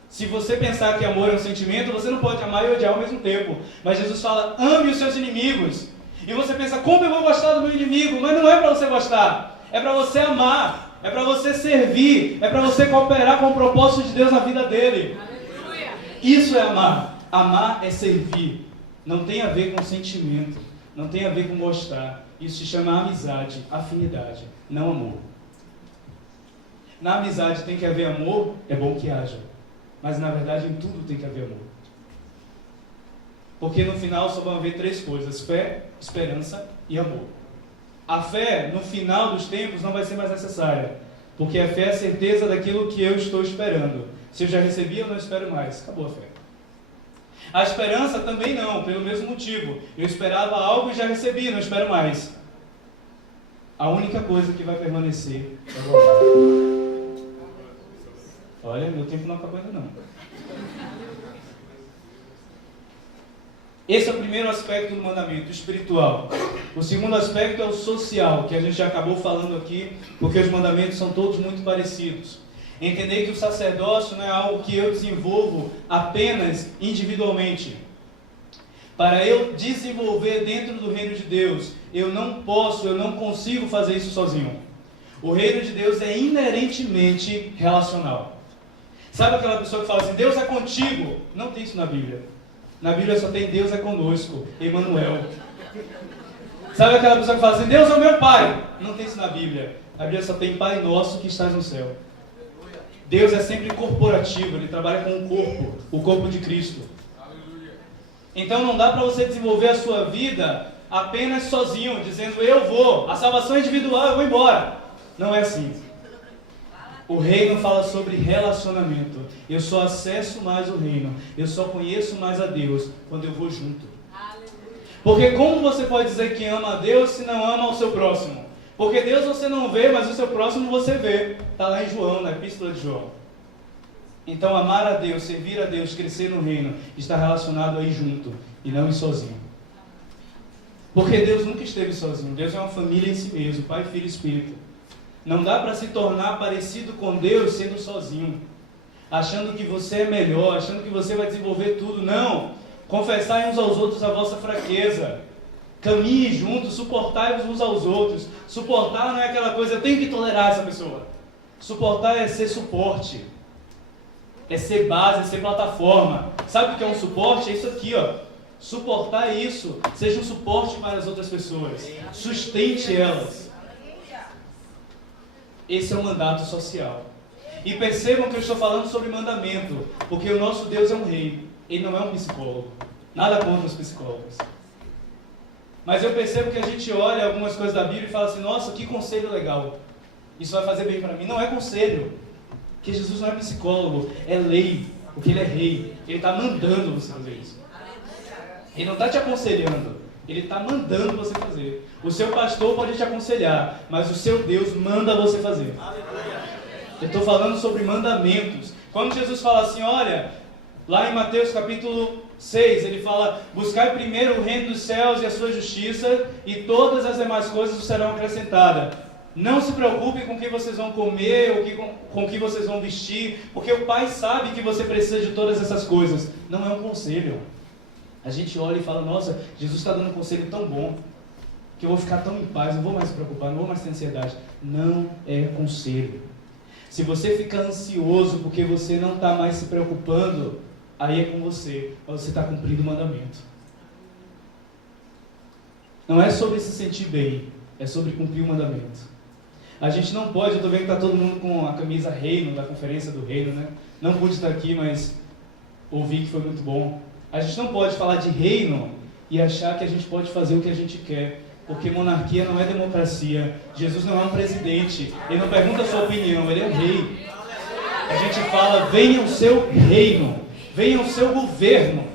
se você pensar que amor é um sentimento, você não pode amar e odiar ao mesmo tempo. Mas Jesus fala, ame os seus inimigos. E você pensa, como eu vou gostar do meu inimigo? Mas não é para você gostar, é para você amar, é para você servir, é para você cooperar com o propósito de Deus na vida dele. Isso é amar. Amar é servir. Não tem a ver com sentimento. Não tem a ver com gostar. Isso se chama amizade, afinidade, não amor. Na amizade tem que haver amor, é bom que haja. Mas na verdade em tudo tem que haver amor. Porque no final só vão haver três coisas: fé, esperança e amor. A fé, no final dos tempos, não vai ser mais necessária. Porque a fé é a certeza daquilo que eu estou esperando. Se eu já recebi, eu não espero mais. Acabou a fé. A esperança também não, pelo mesmo motivo. Eu esperava algo e já recebi, não espero mais. A única coisa que vai permanecer é aguardar. Olha, meu tempo não acabou ainda não. Esse é o primeiro aspecto do mandamento, espiritual. O segundo aspecto é o social, que a gente já acabou falando aqui, porque os mandamentos são todos muito parecidos. Entender que o sacerdócio não é algo que eu desenvolvo apenas individualmente. Para eu desenvolver dentro do reino de Deus, eu não consigo fazer isso sozinho. O reino de Deus é inerentemente relacional. Sabe aquela pessoa que fala assim, Deus é contigo? Não tem isso na Bíblia. Na Bíblia só tem Deus é conosco, Emmanuel. Sabe aquela pessoa que fala assim, Deus é o meu Pai? Não tem isso na Bíblia. Na Bíblia só tem Pai nosso que estás no céu. Deus é sempre corporativo, Ele trabalha com o corpo de Cristo. Então não dá para você desenvolver a sua vida apenas sozinho, dizendo eu vou, a salvação é individual, eu vou embora. Não é assim. O reino fala sobre relacionamento. Eu só acesso mais o reino, eu só conheço mais a Deus quando eu vou junto. Porque como você pode dizer que ama a Deus se não ama ao seu próximo? Porque Deus você não vê, mas o seu próximo você vê. Está lá em João, na Epístola de João. Então amar a Deus, servir a Deus, crescer no reino, está relacionado aí junto, e não ir sozinho. Porque Deus nunca esteve sozinho. Deus é uma família em si mesmo, Pai, Filho e Espírito. Não dá para se tornar parecido com Deus sendo sozinho, achando que você é melhor, achando que você vai desenvolver tudo. Não! Confessai uns aos outros a vossa fraqueza. Caminhe juntos, suportai-vos uns aos outros. Suportar não é aquela coisa, eu tenho que tolerar essa pessoa. Suportar é ser suporte. É ser base, é ser plataforma. Sabe o que é um suporte? É isso aqui, ó. Suportar é isso. Seja um suporte para as outras pessoas. Sustente elas. Esse é o mandato social. E percebam que eu estou falando sobre mandamento, porque o nosso Deus é um rei. Ele não é um psicólogo. Nada contra os psicólogos. Mas eu percebo que a gente olha algumas coisas da Bíblia e fala assim, nossa, que conselho legal. Isso vai fazer bem para mim. Não é conselho. Porque Jesus não é psicólogo, é lei. Porque Ele é rei. Ele está mandando você fazer isso. Ele não está te aconselhando. Ele está mandando você fazer. O seu pastor pode te aconselhar, mas o seu Deus manda você fazer. Eu estou falando sobre mandamentos. Quando Jesus fala assim, olha, lá em Mateus capítulo 6, ele fala, buscai primeiro o reino dos céus e a sua justiça, e todas as demais coisas serão acrescentadas. Não se preocupem com o que vocês vão comer, ou com o que vocês vão vestir, porque o Pai sabe que você precisa de todas essas coisas. Não é um conselho. A gente olha e fala, nossa, Jesus está dando um conselho tão bom, que eu vou ficar tão em paz, não vou mais me preocupar, não vou mais ter ansiedade. Não é conselho. Se você fica ansioso porque você não está mais se preocupando, aí é com você, mas você está cumprindo o mandamento. Não é sobre se sentir bem, é sobre cumprir o mandamento. A gente não pode, eu estou vendo que está todo mundo com a camisa Reino, da conferência do Reino, né? Não pude estar aqui, mas ouvi que foi muito bom. A gente não pode falar de reino e achar que a gente pode fazer o que a gente quer, porque monarquia não é democracia. Jesus não é um presidente, ele não pergunta a sua opinião, ele é rei. A gente fala, venha o seu reino, venha o seu governo,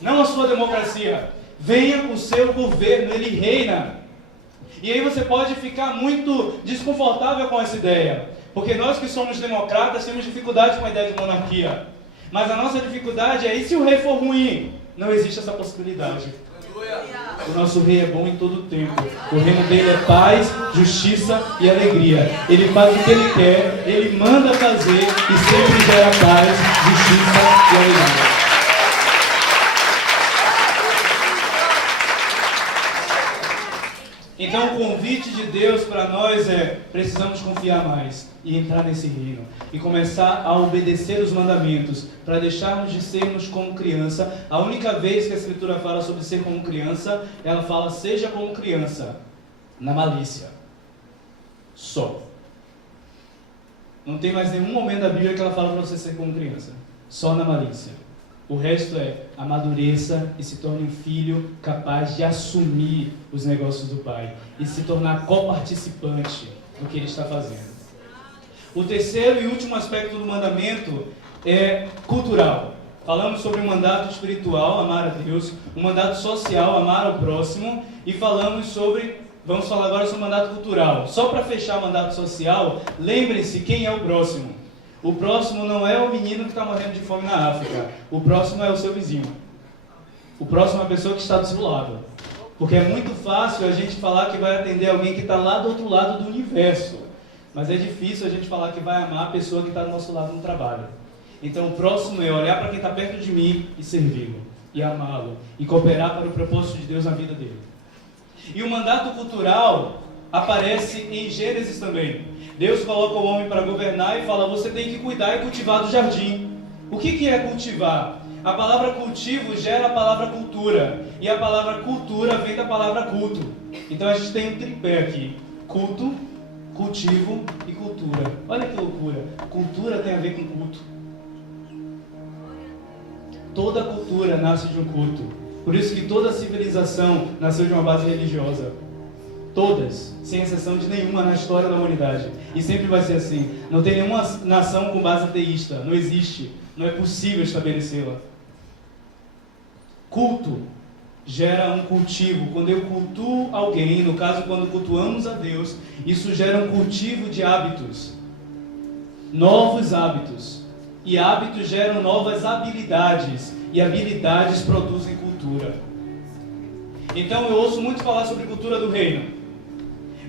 não a sua democracia. Venha o seu governo, ele reina. E aí você pode ficar muito desconfortável com essa ideia, porque nós que somos democratas temos dificuldade com a ideia de monarquia. Mas a nossa dificuldade é, e se o rei for ruim? Não existe essa possibilidade. O nosso rei é bom em todo o tempo. O reino dele é paz, justiça e alegria. Ele faz o que ele quer, ele manda fazer e sempre gera paz, justiça e alegria. Então o convite de Deus para nós é, precisamos confiar mais e entrar nesse reino. E começar a obedecer os mandamentos, para deixarmos de sermos como criança. A única vez que a Escritura fala sobre ser como criança, ela fala, seja como criança, na malícia. Só. Não tem mais nenhum momento da Bíblia que ela fala para você ser como criança. Só na malícia. O resto é, amadureça e se torne um filho capaz de assumir os negócios do Pai e se tornar coparticipante do que Ele está fazendo. O terceiro e último aspecto do mandamento é cultural. Falamos sobre o mandato espiritual, amar a Deus, o mandato social, amar ao próximo, e vamos falar agora sobre o mandato cultural. Só para fechar o mandato social, lembrem-se quem é o próximo. O próximo não é o menino que está morrendo de fome na África. O próximo é o seu vizinho. O próximo é a pessoa que está do seu lado. Porque é muito fácil a gente falar que vai atender alguém que está lá do outro lado do universo. Mas é difícil a gente falar que vai amar a pessoa que está do nosso lado no trabalho. Então o próximo é olhar para quem está perto de mim e servi-lo. E amá-lo. E cooperar para o propósito de Deus na vida dele. E o mandato cultural aparece em Gênesis também. Deus coloca o homem para governar e fala, você tem que cuidar e cultivar do jardim. O que é cultivar? A palavra cultivo gera a palavra cultura. E a palavra cultura vem da palavra culto. Então a gente tem um tripé aqui. Culto, cultivo e cultura. Olha que loucura. Cultura tem a ver com culto. Toda cultura nasce de um culto. Por isso que toda civilização nasceu de uma base religiosa. Todas, sem exceção de nenhuma na história da humanidade. E sempre vai ser assim. Não tem nenhuma nação com base ateísta. Não existe. Não é possível estabelecê-la. Culto gera um cultivo. Quando eu cultuo alguém, no caso quando cultuamos a Deus, isso gera um cultivo de hábitos. Novos hábitos. E hábitos geram novas habilidades. E habilidades produzem cultura. Então eu ouço muito falar sobre cultura do reino.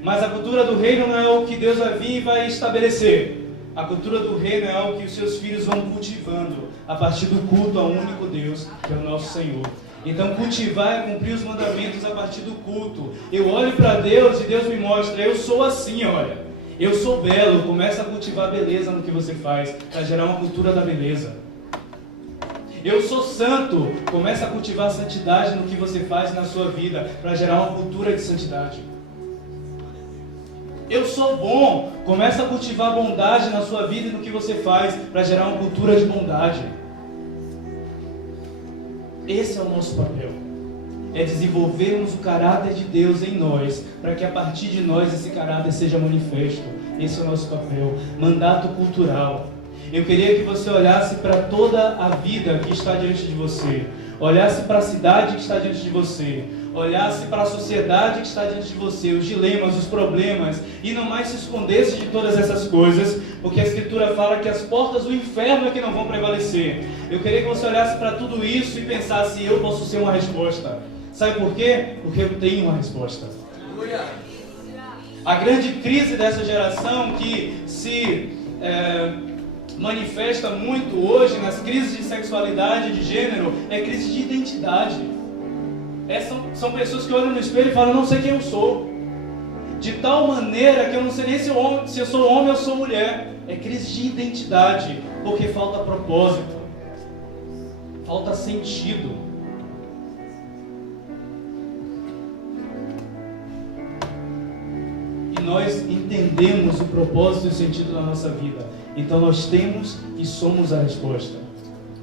Mas a cultura do reino não é o que Deus vai vir e vai estabelecer. A cultura do reino é algo que os seus filhos vão cultivando a partir do culto ao único Deus, que é o nosso Senhor. Então cultivar é cumprir os mandamentos a partir do culto. Eu olho para Deus e Deus me mostra, eu sou assim, olha. Eu sou belo, começa a cultivar beleza no que você faz, para gerar uma cultura da beleza. Eu sou santo, começa a cultivar santidade no que você faz na sua vida, para gerar uma cultura de santidade. Eu sou bom, começa a cultivar bondade na sua vida e no que você faz, para gerar uma cultura de bondade. Esse é o nosso papel. É desenvolvermos o caráter de Deus em nós, para que a partir de nós esse caráter seja manifesto. Esse é o nosso papel. Mandato cultural. Eu queria que você olhasse para toda a vida que está diante de você. Olhasse para a cidade que está diante de você. Olhasse para a sociedade que está diante de você, os dilemas, os problemas, e não mais se escondesse de todas essas coisas, porque a Escritura fala que as portas do inferno é que não vão prevalecer. Eu queria que você olhasse para tudo isso e pensasse, eu posso ser uma resposta. Sabe por quê? Porque eu tenho uma resposta. A grande crise dessa geração que se manifesta muito hoje nas crises de sexualidade, de gênero, é crise de identidade. São pessoas que olham no espelho e falam, não sei quem eu sou. De tal maneira que eu não sei nem se eu sou homem ou sou mulher. É crise de identidade, porque falta propósito, falta sentido. E nós entendemos o propósito e o sentido da nossa vida. Então nós temos e somos a resposta.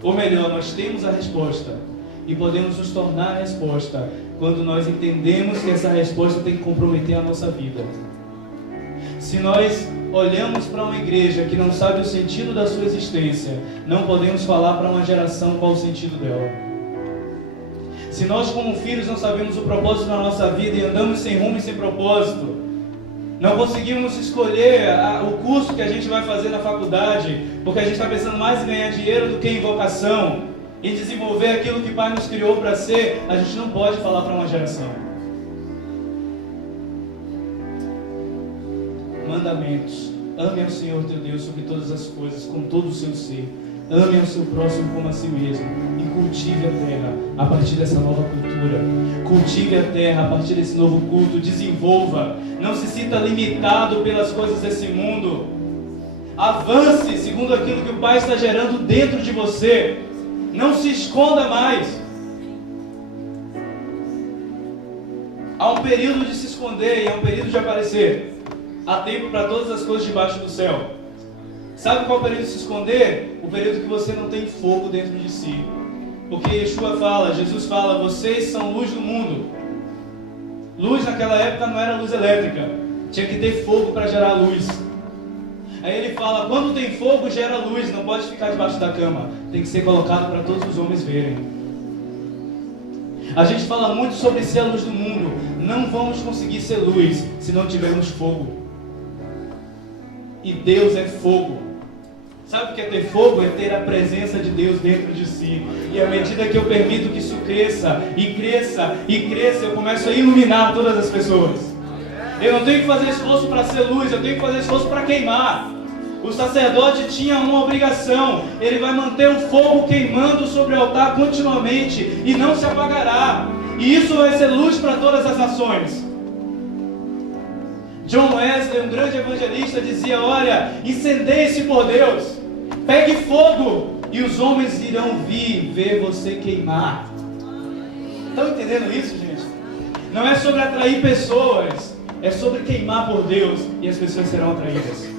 Ou melhor, nós temos a resposta. E podemos nos tornar a resposta quando nós entendemos que essa resposta tem que comprometer a nossa vida. Se nós olhamos para uma igreja que não sabe o sentido da sua existência, não podemos falar para uma geração qual o sentido dela. Se nós como filhos não sabemos o propósito da nossa vida e andamos sem rumo e sem propósito, não conseguimos escolher o curso que a gente vai fazer na faculdade, porque a gente está pensando mais em ganhar dinheiro do que em vocação, e desenvolver aquilo que o Pai nos criou para ser, a gente não pode falar para uma geração. Mandamentos. Ame ao Senhor teu Deus sobre todas as coisas, com todo o seu ser. Ame ao seu próximo como a si mesmo. E cultive a terra a partir dessa nova cultura. Cultive a terra a partir desse novo culto. Desenvolva. Não se sinta limitado pelas coisas desse mundo. Avance segundo aquilo que o Pai está gerando dentro de você. Não se esconda mais. Há um período de se esconder e há um período de aparecer. Há tempo para todas as coisas debaixo do céu. Sabe qual é o período de se esconder? O período que você não tem fogo dentro de si. Porque Yeshua fala, Jesus fala, vocês são luz do mundo. Luz naquela época não era luz elétrica. Tinha que ter fogo para gerar luz. Aí ele fala, quando tem fogo gera luz, não pode ficar debaixo da cama. Tem que ser colocado para todos os homens verem. A gente fala muito sobre ser a luz do mundo. Não vamos conseguir ser luz se não tivermos fogo. E Deus é fogo. Sabe o que é ter fogo? É ter a presença de Deus dentro de si. E à medida que eu permito que isso cresça, e cresça, e cresça, eu começo a iluminar todas as pessoas. Eu não tenho que fazer esforço para ser luz, eu tenho que fazer esforço para queimar. O sacerdote tinha uma obrigação, ele vai manter o fogo queimando sobre o altar continuamente e não se apagará. E isso vai ser luz para todas as nações. John Wesley, um grande evangelista, dizia, olha, incendeie-se por Deus, pegue fogo e os homens irão vir ver você queimar. Estão entendendo isso, gente? Não é sobre atrair pessoas, é sobre queimar por Deus e as pessoas serão atraídas.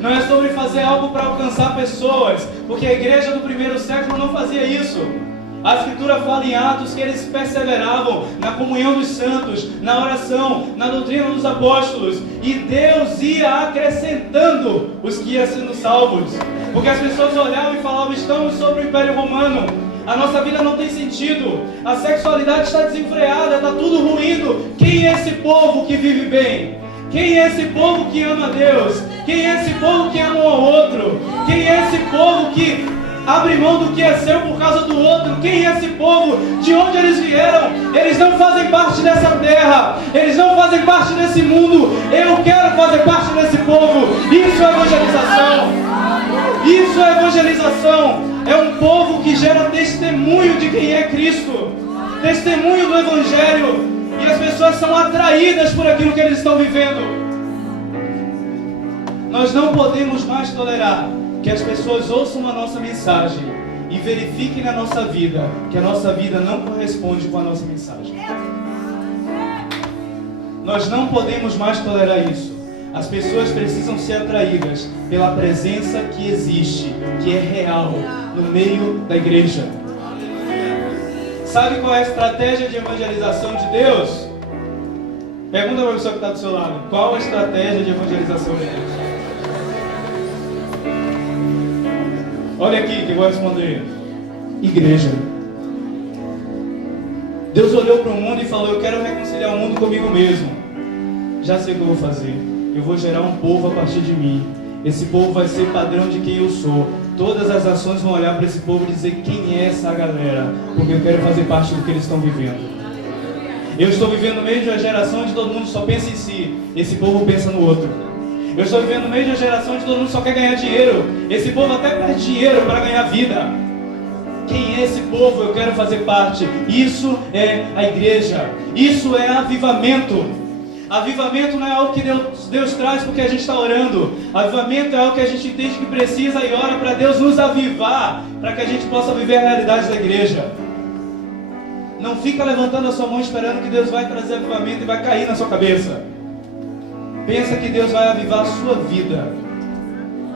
Não é sobre fazer algo para alcançar pessoas, porque a igreja do primeiro século não fazia isso. A Escritura fala em Atos que eles perseveravam na comunhão dos santos, na oração, na doutrina dos apóstolos, e Deus ia acrescentando os que iam sendo salvos, porque as pessoas olhavam e falavam, estamos sobre o Império Romano, a nossa vida não tem sentido, a sexualidade está desenfreada, está tudo ruindo. Quem é esse povo que vive bem? Quem é esse povo que ama a Deus? Quem é esse povo que ama um ao outro? Quem é esse povo que abre mão do que é seu por causa do outro. Quem é esse povo? De onde eles vieram? Eles não fazem parte dessa terra, eles não fazem parte desse mundo. Eu quero fazer parte desse povo. Isso é evangelização. Isso é evangelização. É um povo que gera testemunho de quem é Cristo, testemunho do Evangelho, e as pessoas são atraídas por aquilo que eles estão vivendo. Nós não podemos mais tolerar que as pessoas ouçam a nossa mensagem e verifiquem na nossa vida que a nossa vida não corresponde com a nossa mensagem. Nós não podemos mais tolerar isso. As pessoas precisam ser atraídas pela presença que existe, que é real, no meio da igreja. Sabe qual é a estratégia de evangelização de Deus? Pergunta para a pessoa que está do seu lado. Qual a estratégia de evangelização de Deus? Olha aqui que eu vou responder. Igreja. Deus olhou para o mundo e falou: eu quero reconciliar o mundo comigo mesmo. Já sei o que eu vou fazer. Eu vou gerar um povo a partir de mim. Esse povo vai ser padrão de quem eu sou. Todas as ações vão olhar para esse povo e dizer: quem é essa galera? Porque eu quero fazer parte do que eles estão vivendo. Eu estou vivendo no meio de uma geração onde todo mundo só pensa em si. Esse povo pensa no outro. Eu estou vivendo no meio de uma geração onde todo mundo só quer ganhar dinheiro. Esse povo até perde dinheiro para ganhar vida. Quem é esse povo? Eu quero fazer parte. Isso é a igreja. Isso é avivamento. Avivamento não é algo que Deus traz porque a gente está orando. Avivamento é algo que a gente entende que precisa e ora para Deus nos avivar, para que a gente possa viver a realidade da igreja. Não fica levantando a sua mão esperando que Deus vai trazer avivamento e vai cair na sua cabeça. Pensa que Deus vai avivar a sua vida,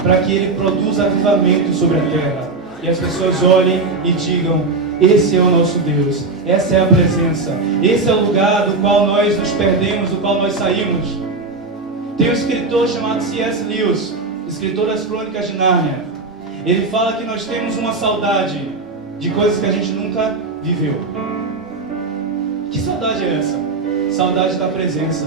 para que Ele produza avivamento sobre a terra. E as pessoas olhem e digam: esse é o nosso Deus, essa é a presença, esse é o lugar do qual nós nos perdemos, do qual nós saímos. Tem um escritor chamado C.S. Lewis, escritor das Crônicas de Nárnia. Ele fala que nós temos uma saudade de coisas que a gente nunca viveu. Que saudade é essa? Saudade da presença,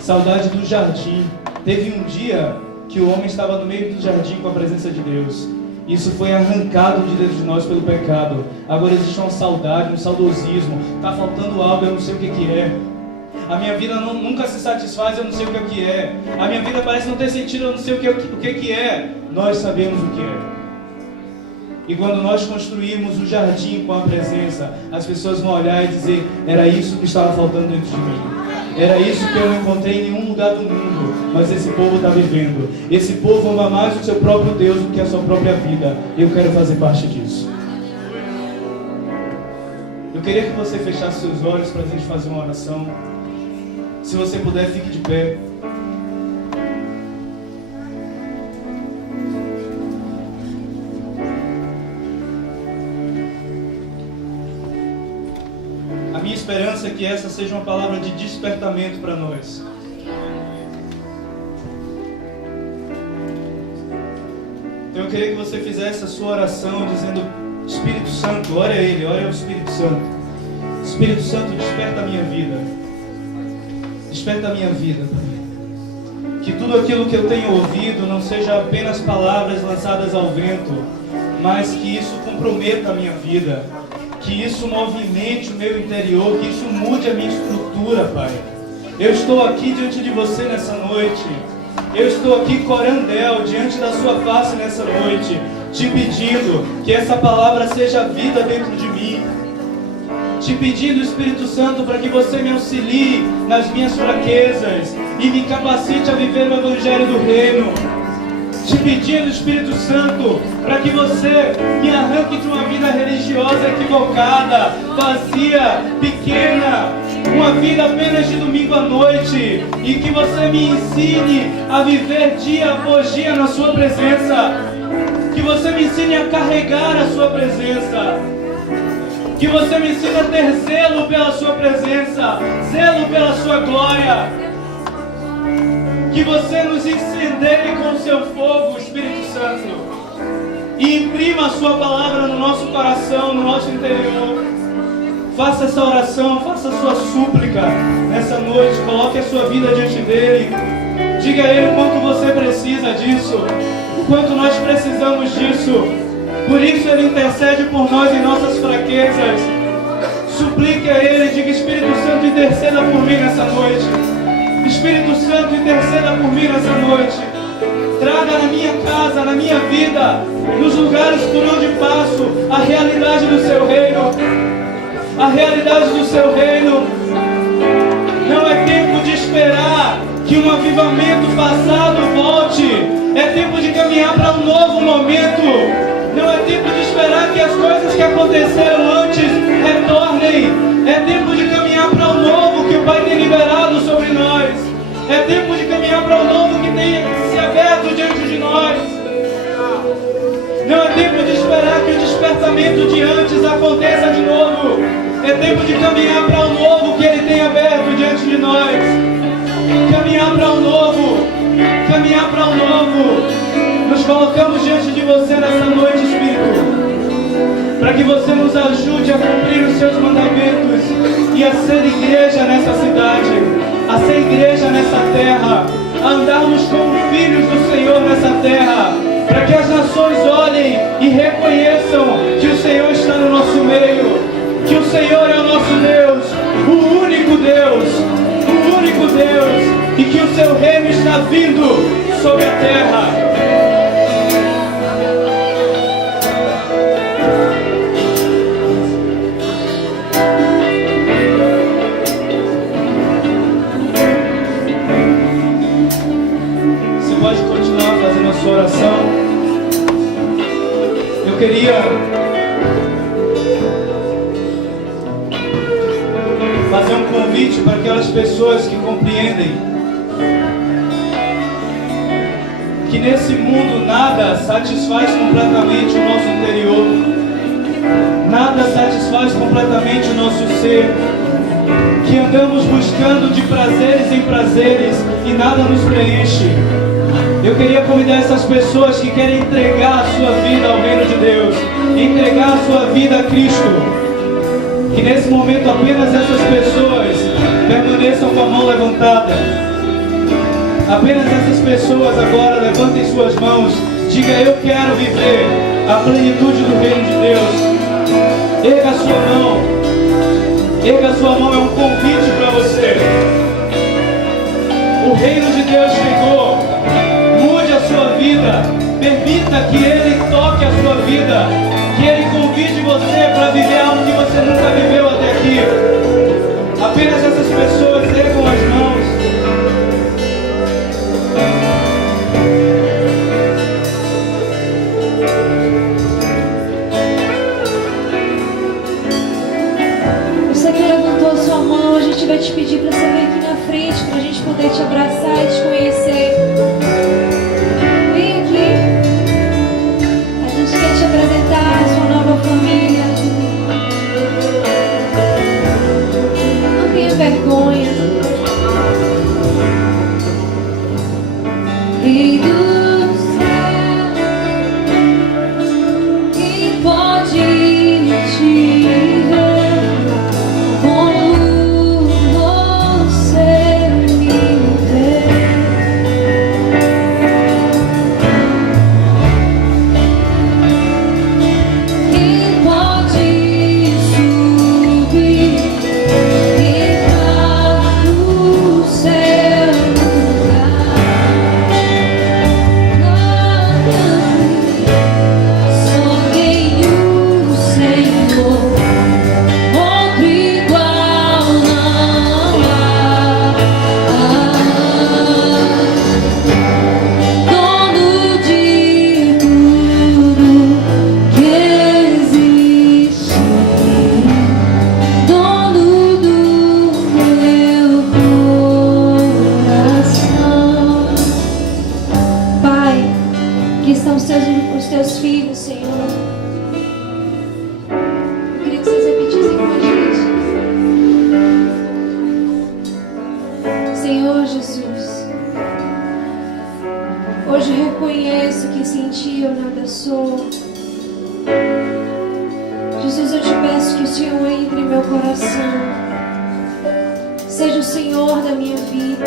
saudade do jardim. Teve um dia que o homem estava no meio do jardim com a presença de Deus. Isso foi arrancado de dentro de nós pelo pecado. Agora existe uma saudade, um saudosismo. Está faltando algo, eu não sei o que é. A minha vida nunca se satisfaz, eu não sei o que é. A minha vida parece não ter sentido, eu não sei o que é. Nós sabemos o que é. E quando nós construímos o jardim com a presença, as pessoas vão olhar e dizer: era isso que estava faltando dentro de mim. Era isso que eu não encontrei em nenhum lugar do mundo. Mas esse povo está vivendo. Esse povo ama mais o seu próprio Deus do que a sua própria vida. Eu quero fazer parte disso. Eu queria que você fechasse seus olhos para a gente fazer uma oração. Se você puder, fique de pé. A minha esperança é que essa seja uma palavra de despertamento para nós. Eu queria que você fizesse a sua oração dizendo: Espírito Santo, ore a Ele, ore ao Espírito Santo. Espírito Santo, desperta a minha vida. Desperta a minha vida. Que tudo aquilo que eu tenho ouvido não seja apenas palavras lançadas ao vento, mas que isso comprometa a minha vida. Que isso movimente o meu interior, que isso mude a minha estrutura, Pai. Eu estou aqui diante de você nessa noite. Eu estou aqui, corandel, diante da sua face nessa noite, te pedindo que essa palavra seja vida dentro de mim. Te pedindo, Espírito Santo, para que você me auxilie nas minhas fraquezas e me capacite a viver o Evangelho do Reino. Te pedindo, Espírito Santo, para que você me arranque de uma vida religiosa equivocada, vazia, pequena, uma vida apenas de domingo à noite, e que você me ensine a viver dia após dia na sua presença. Que você me ensine a carregar a sua presença. Que você me ensine a ter zelo pela sua presença, zelo pela sua glória. Que você nos incendeie com o seu fogo, Espírito Santo, e imprima a sua palavra no nosso coração, no nosso interior. Faça essa oração, faça a sua súplica nessa noite. Coloque a sua vida diante dele. Diga a ele o quanto você precisa disso, o quanto nós precisamos disso. Por isso Ele intercede por nós em nossas fraquezas. Suplique a Ele, diga: Espírito Santo, interceda por mim nessa noite. Espírito Santo, interceda por mim nessa noite. Traga na minha casa, na minha vida, nos lugares por onde passo, a realidade do Seu reino. A realidade do Seu reino. Não é tempo de esperar que um avivamento passado volte. É tempo de caminhar para um novo momento. Não é tempo de esperar que as coisas que aconteceram antes retornem. É tempo de caminhar para o novo que o Pai tem liberado sobre nós. É tempo de caminhar para o novo que tem se aberto diante de nós. Não é tempo de esperar que o despertamento de antes aconteça de novo. É tempo de caminhar para o novo que Ele tem aberto diante de nós. Caminhar para o novo. Caminhar para o novo. Nos colocamos diante de você nessa noite, Espírito, para que você nos ajude a cumprir os Seus mandamentos e a ser igreja nessa cidade, a ser igreja nessa terra, a andarmos como filhos do Senhor nessa terra, para que as nações olhem e reconheçam que o Senhor está no nosso meio, que o Senhor é o nosso Deus, o único Deus, o único Deus, e que o Seu reino está vindo sobre a terra. Você pode continuar fazendo a sua oração. Eu queria fazer um convite para aquelas pessoas que compreendem que nesse mundo nada satisfaz completamente o nosso interior, nada satisfaz completamente o nosso ser, que andamos buscando de prazeres em prazeres e nada nos preenche. Eu queria convidar essas pessoas que querem entregar a sua vida ao reino de Deus, entregar a sua vida a Cristo, que nesse momento apenas essas pessoas permaneçam com a mão levantada. Apenas essas pessoas agora levantem suas mãos. Diga: eu quero viver a plenitude do reino de Deus. Erga a sua mão. Erga a sua mão, é um convite para você. O reino de Deus chegou. Mude a sua vida. Permita que Ele toque a sua vida. Que Ele convide você para viver algo que você nunca viveu até aqui. Apenas essas pessoas ergam as mãos. Você que levantou sua mão, a gente vai te pedir para você vir aqui na frente, para a gente poder te abraçar e te conhecer. Vem aqui. A gente quer te apresentar a sua nova família. Não tenha vergonha. Rei do céu, quem pode te ver como você me vê? Quem pode subir e entrar no seu lugar? Só tem o Senhor, outro igual não há. Dono de tudo que existe, dono do meu coração. Pai, que estão os teus filhos, Senhor. Eu queria que vocês repetissem com a gente. Senhor Jesus, hoje eu reconheço que sem Ti eu nada sou. Jesus, eu te peço que o Senhor entre em meu coração. Seja o Senhor da minha vida.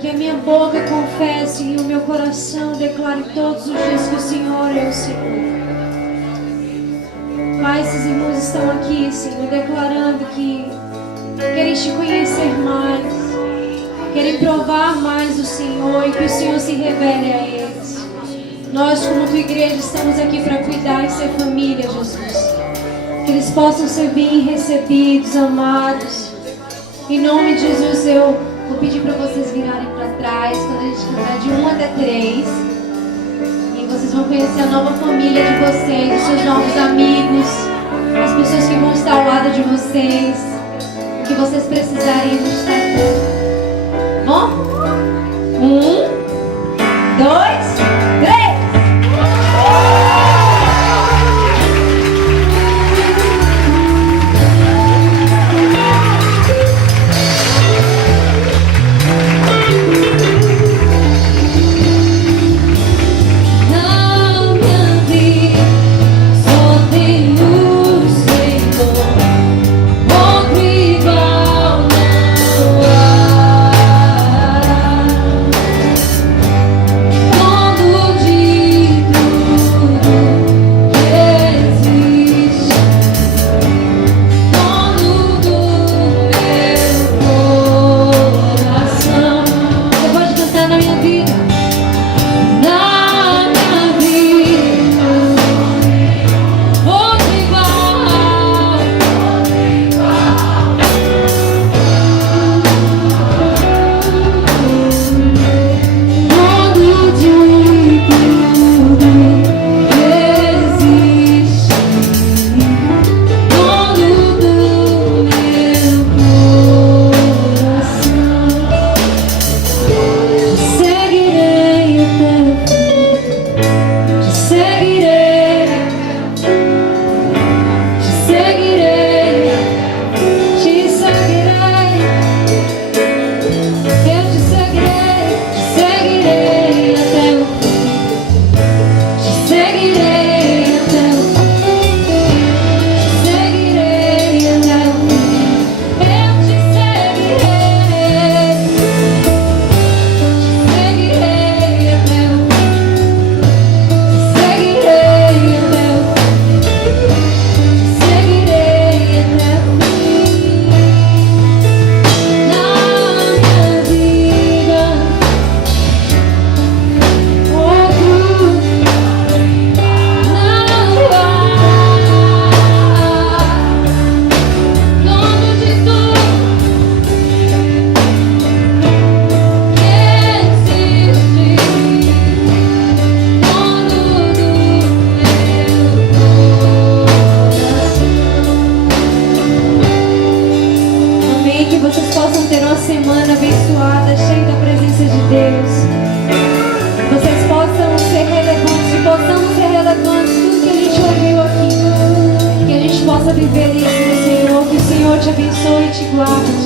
Que a minha boca confesse e o meu coração declare todos os dias que o Senhor é o Senhor. Pai, esses irmãos estão aqui, Senhor, declarando que querem te conhecer mais, querem provar mais do Senhor e que o Senhor se revele a eles. Nós, como tua igreja, estamos aqui para cuidar e ser família, Jesus. Que eles possam ser bem recebidos, amados. Em nome de Jesus, eu vou pedir para vocês virarem para trás quando a gente cantar de 1 até 3. E vocês vão conhecer a nova família de vocês, os seus novos amigos, as pessoas que vão estar ao lado de vocês. O que vocês precisarem, a gente está aqui. Bom? 1, 2, 3. Viver isso, Senhor, que o Senhor te abençoe e te guarde.